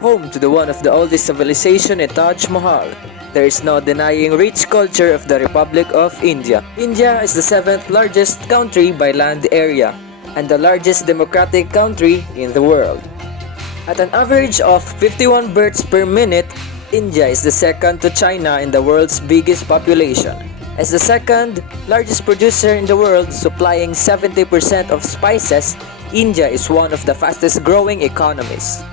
Home to the one of the oldest civilization in Taj Mahal, there is no denying rich culture of the Republic of India. India is the seventh largest country by land area and the largest democratic country in the world. At an average of 51 births per minute, India is the second to China in the world's biggest population. As the second largest producer in the world, supplying 70% of spices, India is one of the fastest growing economies.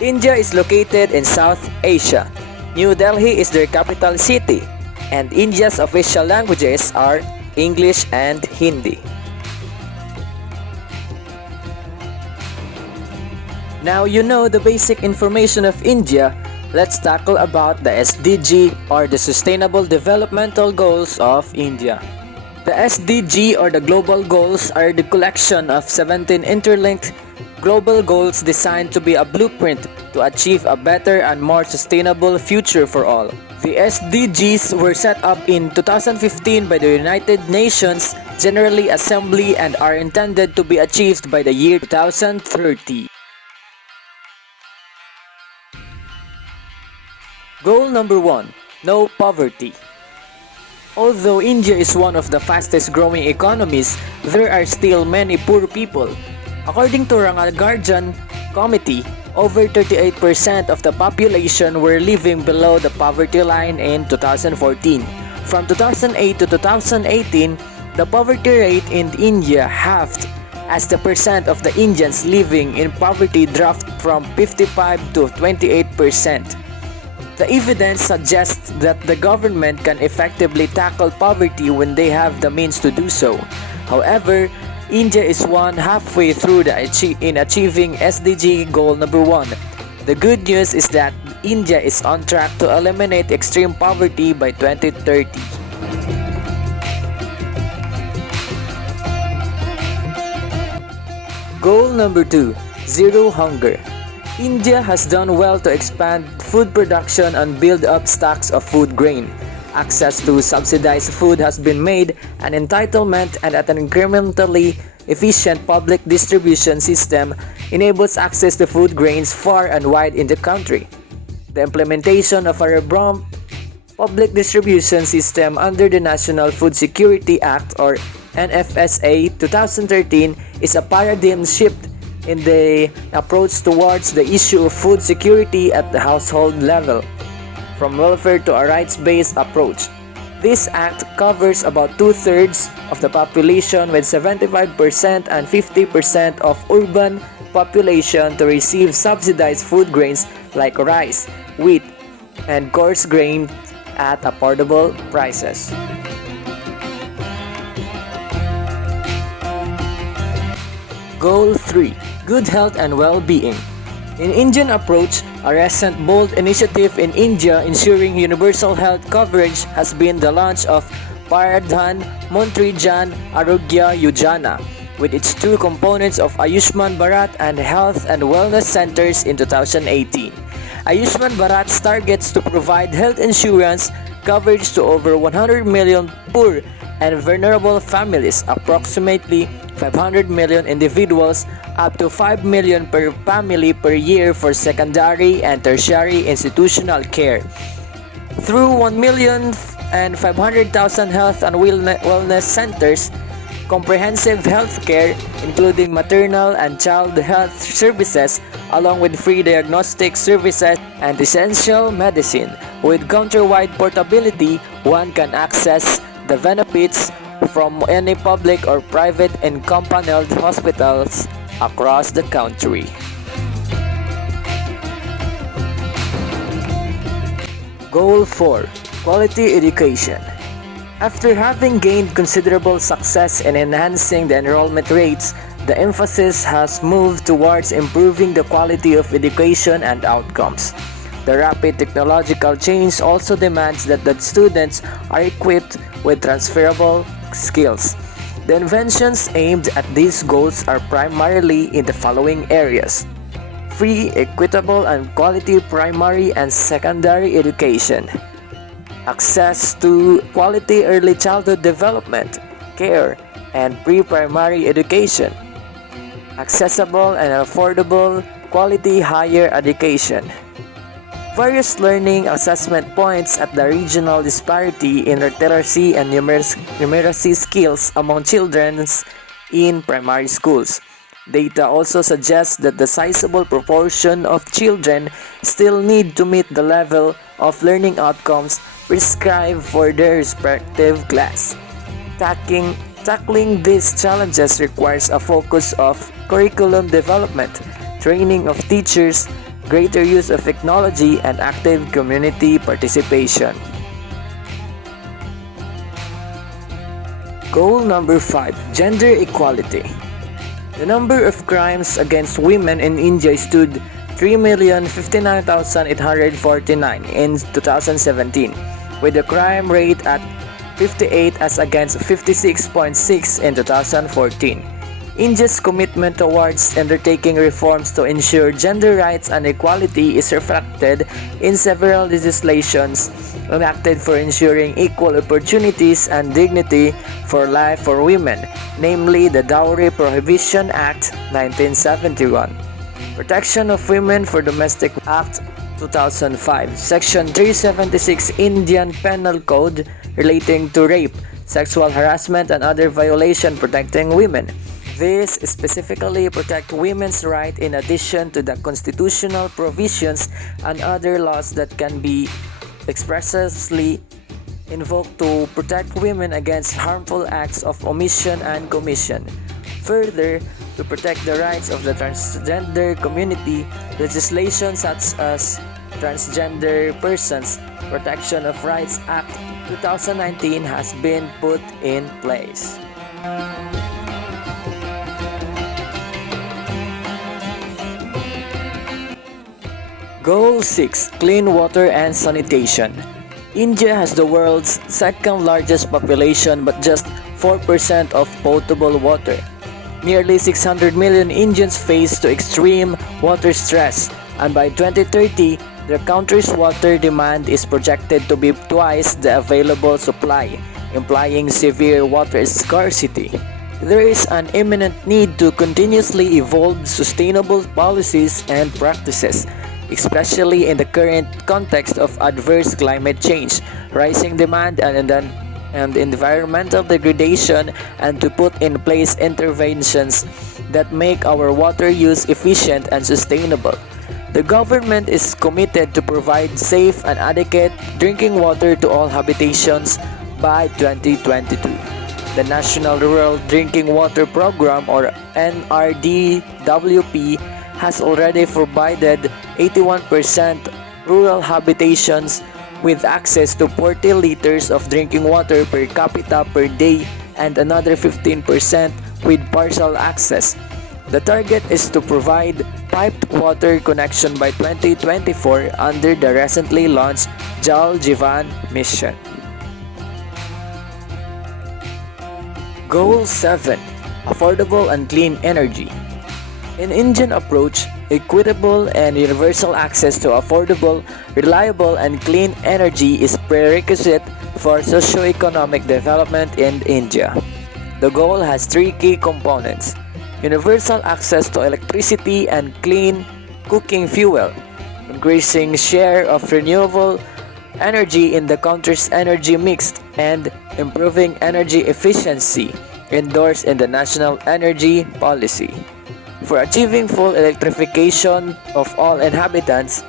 India is located in South Asia. New Delhi is their capital city, and India's official languages are English and Hindi. Now you know the basic information of India, let's tackle about the SDG or the Sustainable Developmental Goals of India. The SDG or the Global Goals are the collection of 17 interlinked global goals designed to be a blueprint to achieve a better and more sustainable future for all. The SDGs were set up in 2015 by the United Nations General Assembly and are intended to be achieved by the year 2030. Goal number 1. No poverty. Although India is one of the fastest growing economies, there are still many poor people. According to Rangal Guardian Committee, over 38% of the population were living below the poverty line in 2014. From 2008 to 2018, the poverty rate in India halved as the percent of the Indians living in poverty dropped from 55 to 28%. The evidence suggests that the government can effectively tackle poverty when they have the means to do so. However, India is halfway through in achieving SDG goal number 1. The good news is that India is on track to eliminate extreme poverty by 2030. Goal number 2. Zero hunger. India has done well to expand food production and build up stocks of food grain. Access to subsidized food has been made an entitlement, and at an incrementally efficient public distribution system enables access to food grains far and wide in the country. The implementation of a revamped public distribution system under the National Food Security Act or NFSA 2013 is a paradigm shift in the approach towards the issue of food security at the household level, from welfare to a rights-based approach. This act covers about 2/3 of the population, with 75% and 50% of urban population to receive subsidized food grains like rice, wheat, and coarse grain at affordable prices. Goal 3. Good health and well-being. In Indian approach, a recent bold initiative in India ensuring universal health coverage has been the launch of Pradhan Mantri Jan Arogya Yojana, with its two components of Ayushman Bharat and Health and Wellness Centers in 2018. Ayushman Bharat targets to provide health insurance coverage to over 100 million poor and vulnerable families, approximately 500 million individuals, up to 5 million per family per year for secondary and tertiary institutional care. Through 1,500,000 health and wellness centers, comprehensive health care, including maternal and child health services, along with free diagnostic services and essential medicine. With countrywide portability, one can access the benefits from any public or private income-paneled hospitals across the country. Goal 4. Quality education. After having gained considerable success in enhancing the enrollment rates, the emphasis has moved towards improving the quality of education and outcomes. The rapid technological change also demands that the students are equipped with transferable skills. The inventions aimed at these goals are primarily in the following areas: free, equitable, and quality primary and secondary education, access to quality early childhood development, care, and pre-primary education, accessible and affordable quality higher education. Various learning assessment points at the regional disparity in literacy and numeracy skills among children in primary schools. Data also suggests that the sizable proportion of children still need to meet the level of learning outcomes prescribed for their respective class. Tackling these challenges requires a focus of curriculum development, training of teachers, greater use of technology, and active community participation. Goal number 5. Gender equality. The number of crimes against women in India stood 3,059,849 in 2017, with the crime rate at 58 as against 56.6 in 2014. India's commitment towards undertaking reforms to ensure gender rights and equality is reflected in several legislations enacted for ensuring equal opportunities and dignity for life for women, namely the Dowry Prohibition Act 1971, Protection of Women for Domestic Act 2005, Section 376 Indian Penal Code relating to rape, sexual harassment, and other violation protecting women. These specifically protect women's rights in addition to the constitutional provisions and other laws that can be expressly invoked to protect women against harmful acts of omission and commission. Further, to protect the rights of the transgender community, legislation such as Transgender Persons Protection of Rights Act 2019 has been put in place. Goal 6. Clean water and sanitation. India has the world's second largest population but just 4% of potable water. Nearly 600 million Indians face to extreme water stress, and by 2030, the country's water demand is projected to be twice the available supply, implying severe water scarcity. There is an imminent need to continuously evolve sustainable policies and practices, especially in the current context of adverse climate change, rising demand, and environmental degradation, and to put in place interventions that make our water use efficient and sustainable. The government is committed to provide safe and adequate drinking water to all habitations by 2022. The National Rural Drinking Water Program, or NRDWP, has already provided 81% rural habitations with access to 40 liters of drinking water per capita per day, and another 15% with partial access. The target is to provide piped water connection by 2024 under the recently launched Jal Jeevan mission. Goal 7. Affordable and clean energy. In Indian approach, equitable and universal access to affordable, reliable, and clean energy is prerequisite for socio-economic development in India. The goal has three key components: universal access to electricity and clean cooking fuel, increasing share of renewable energy in the country's energy mix, and improving energy efficiency endorsed in the National Energy Policy. For achieving full electrification of all inhabitants,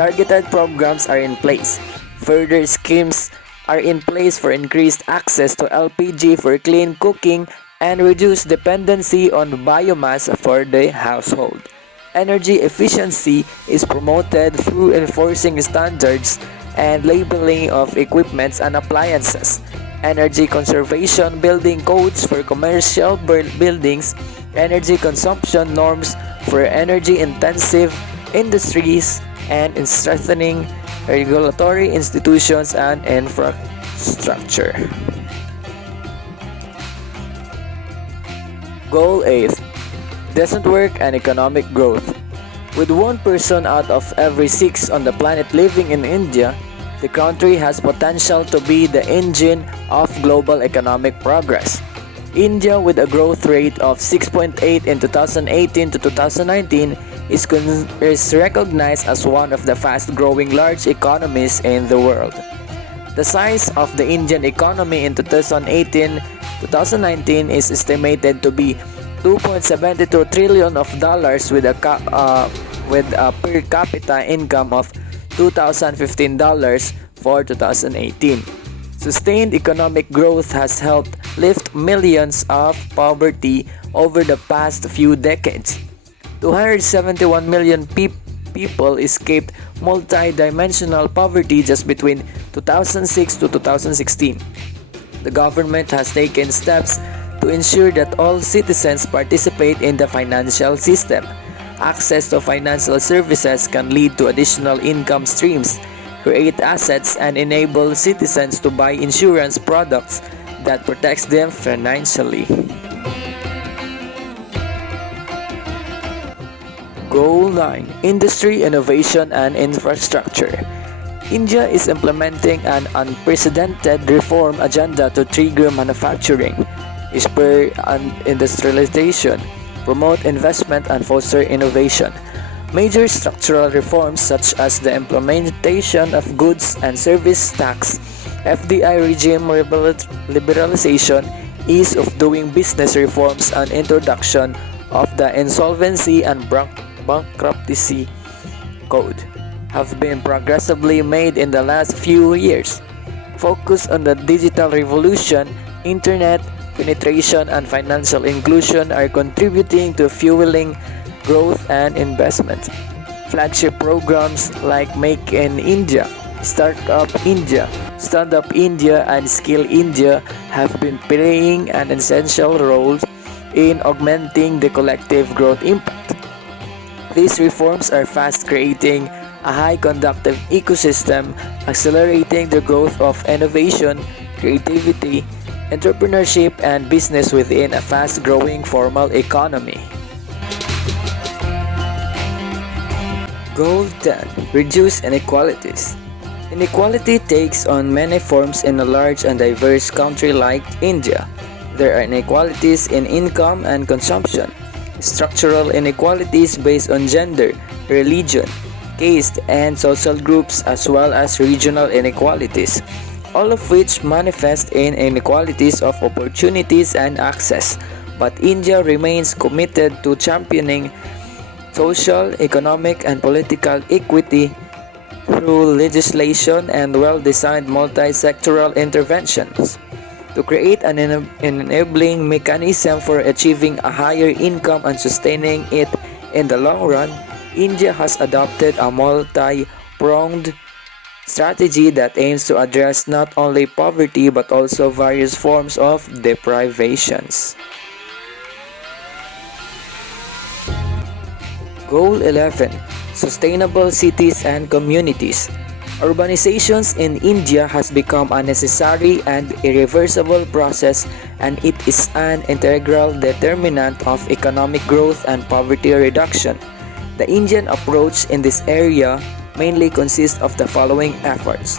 targeted programs are in place. Further schemes are in place for increased access to LPG for clean cooking and reduced dependency on biomass for the household. Energy efficiency is promoted through enforcing standards and labeling of equipments and appliances, energy conservation building codes for commercial buildings, energy consumption norms for energy-intensive industries, and in strengthening regulatory institutions and infrastructure. Goal 8. Decent work and economic growth. With 1 person out of every 6 on the planet living in India, the country has potential to be the engine of global economic progress. India, with a growth rate of 6.8 in 2018 to 2019, is recognized as one of the fast-growing large economies in the world. The size of the Indian economy in 2018-2019 is estimated to be 2.72 trillion of dollars with a per capita income of $2,015 for 2018. Sustained economic growth has helped lift millions of poverty over the past few decades. 271 million people escaped multi-dimensional poverty just between 2006 to 2016. The government has taken steps to ensure that all citizens participate in the financial system. Access to financial services can lead to additional income streams, create assets, and enable citizens to buy insurance products that protects them financially. Goal 9. Industry, Innovation, and Infrastructure. India is implementing an unprecedented reform agenda to trigger manufacturing, spur industrialization, promote investment, and foster innovation. Major structural reforms such as the implementation of goods and service tax, FDI regime liberalization, ease of doing business reforms, and introduction of the insolvency and bankruptcy code have been progressively made in the last few years. Focus on the digital revolution, internet penetration, and financial inclusion are contributing to fueling growth and investment. Flagship programs like Make in India, Startup India, Stand Up India, and Skill India have been playing an essential role in augmenting the collective growth impact. These reforms are fast creating a high conductive ecosystem, accelerating the growth of innovation, creativity, entrepreneurship, and business within a fast-growing formal economy. Goal 10. Reduce inequalities. Inequality takes on many forms in a large and diverse country like India. There are inequalities in income and consumption, structural inequalities based on gender, religion, caste, and social groups, as well as regional inequalities, all of which manifest in inequalities of opportunities and access. But India remains committed to championing social, economic, and political equity through legislation and well-designed multi-sectoral interventions. To create an enabling mechanism for achieving a higher income and sustaining it in the long run, India has adopted a multi-pronged strategy that aims to address not only poverty but also various forms of deprivations. Goal 11. Sustainable Cities and Communities. Urbanizations in India has become a necessary and irreversible process, and it is an integral determinant of economic growth and poverty reduction. The Indian approach in this area mainly consists of the following efforts.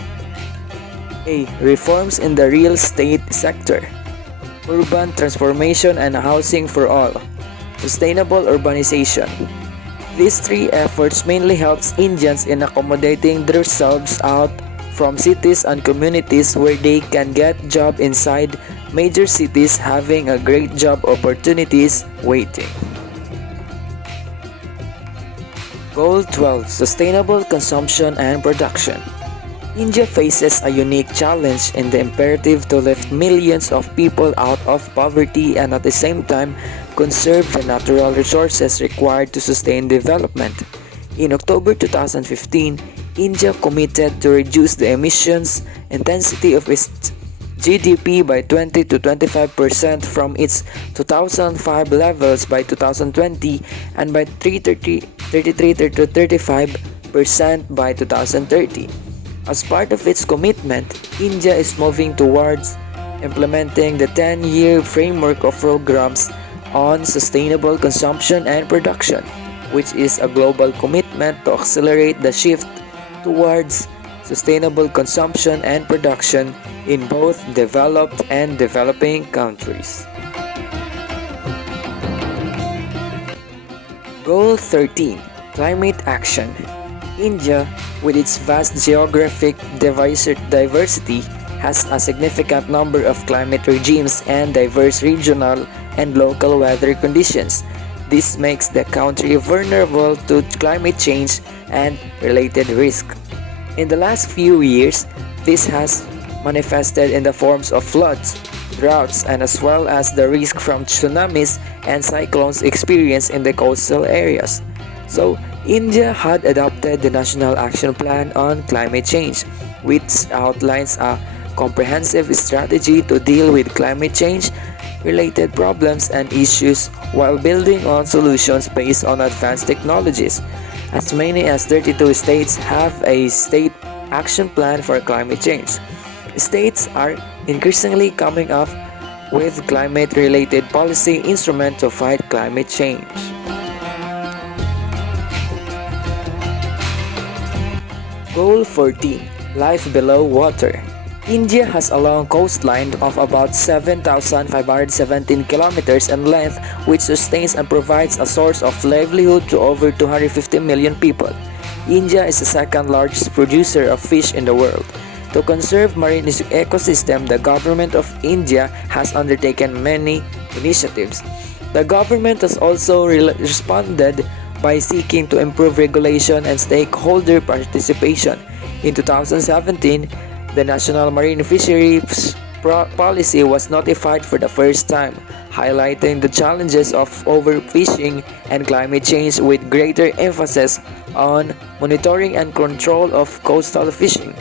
A. Reforms in the real estate sector. Urban transformation and housing for all. Sustainable urbanization. These three efforts mainly helps Indians in accommodating themselves out from cities and communities where they can get job inside major cities, having a great job opportunities waiting. Goal 12. Sustainable Consumption and Production. India faces a unique challenge in the imperative to lift millions of people out of poverty and at the same time conserve the natural resources required to sustain development. In October 2015, India committed to reduce the emissions intensity of its GDP by 20 to 25% from its 2005 levels by 2020 and by 33 to 35% by 2030. As part of its commitment, India is moving towards implementing the 10-year framework of programs on sustainable consumption and production, which is a global commitment to accelerate the shift towards sustainable consumption and production in both developed and developing countries. Goal 13. Climate action. India, with its vast geographic diversity, has a significant number of climate regimes and diverse regional and local weather conditions. This makes the country vulnerable to climate change and related risk. In the last few years, this has manifested in the forms of floods, droughts, and as well as the risk from tsunamis and cyclones experienced in the coastal areas. So, India had adopted the National Action Plan on Climate Change, which outlines a comprehensive strategy to deal with climate change related problems and issues while building on solutions based on advanced technologies. As many as 32 states have a state action plan for climate change. States are increasingly coming up with climate-related policy instruments to fight climate change. Goal 14. Life below water. India has a long coastline of about 7,517 kilometers in length, which sustains and provides a source of livelihood to over 250 million people. India is the second largest producer of fish in the world. To conserve marine ecosystem, the government of India has undertaken many initiatives. The government has also responded by seeking to improve regulation and stakeholder participation. In 2017, the National Marine Fisheries Policy was notified for the first time, highlighting the challenges of overfishing and climate change with greater emphasis on monitoring and control of coastal fishing.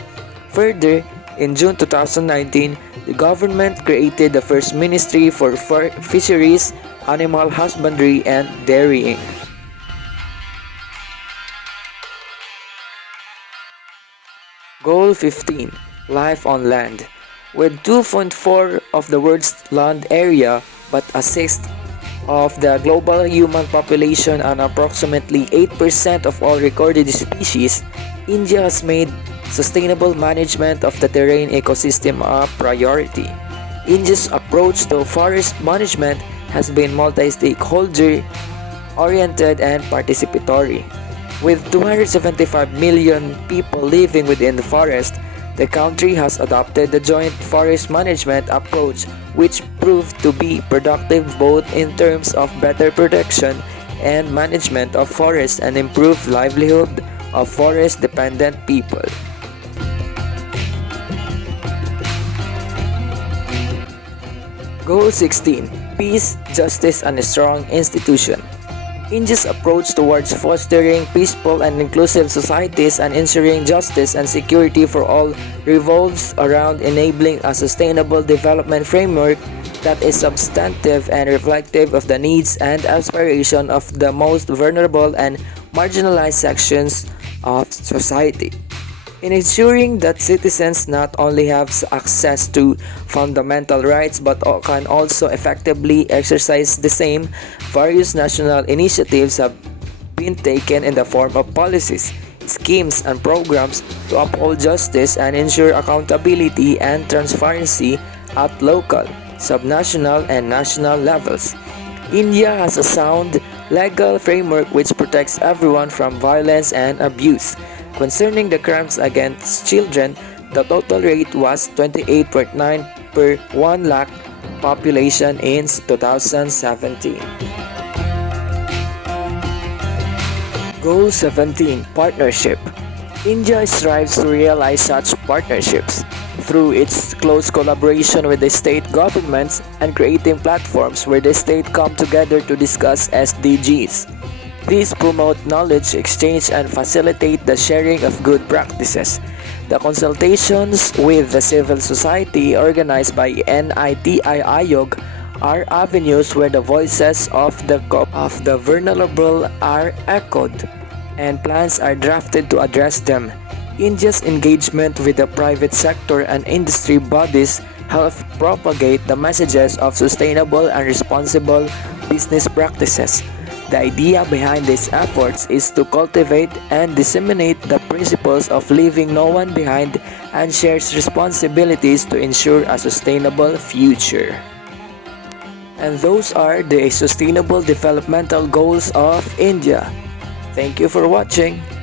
Further, in June 2019, the government created the first Ministry for Fisheries, Animal Husbandry, and Dairying. Goal 15. Life on land. With 2.4 of the world's land area, but a sixth of the global human population and approximately 8% of all recorded species, India has made sustainable management of the terrain ecosystem a priority. India's approach to forest management has been multi-stakeholder oriented and participatory. With 275 million people living within the forest, the country has adopted the joint forest management approach, which proved to be productive both in terms of better protection and management of forests and improved livelihood of forest-dependent people. Goal 16. Peace, Justice, and a Strong Institution. India's approach towards fostering peaceful and inclusive societies and ensuring justice and security for all revolves around enabling a sustainable development framework that is substantive and reflective of the needs and aspirations of the most vulnerable and marginalized sections of society. In ensuring that citizens not only have access to fundamental rights but can also effectively exercise the same, various national initiatives have been taken in the form of policies, schemes, and programs to uphold justice and ensure accountability and transparency at local, subnational, and national levels. India has a sound legal framework which protects everyone from violence and abuse. Concerning the crimes against children, the total rate was 28.9 per 1 lakh population in 2017. Goal 17. Partnership. India strives to realize such partnerships through its close collaboration with the state governments and creating platforms where the state come together to discuss SDGs. These promote knowledge exchange and facilitate the sharing of good practices. The consultations with the civil society organized by NITI Aayog are avenues where the voices of the vulnerable are echoed and plans are drafted to address them. India's engagement with the private sector and industry bodies help propagate the messages of sustainable and responsible business practices. The idea behind these efforts is to cultivate and disseminate the principles of leaving no one behind and shares responsibilities to ensure a sustainable future. And those are the Sustainable Developmental Goals of India. Thank you for watching.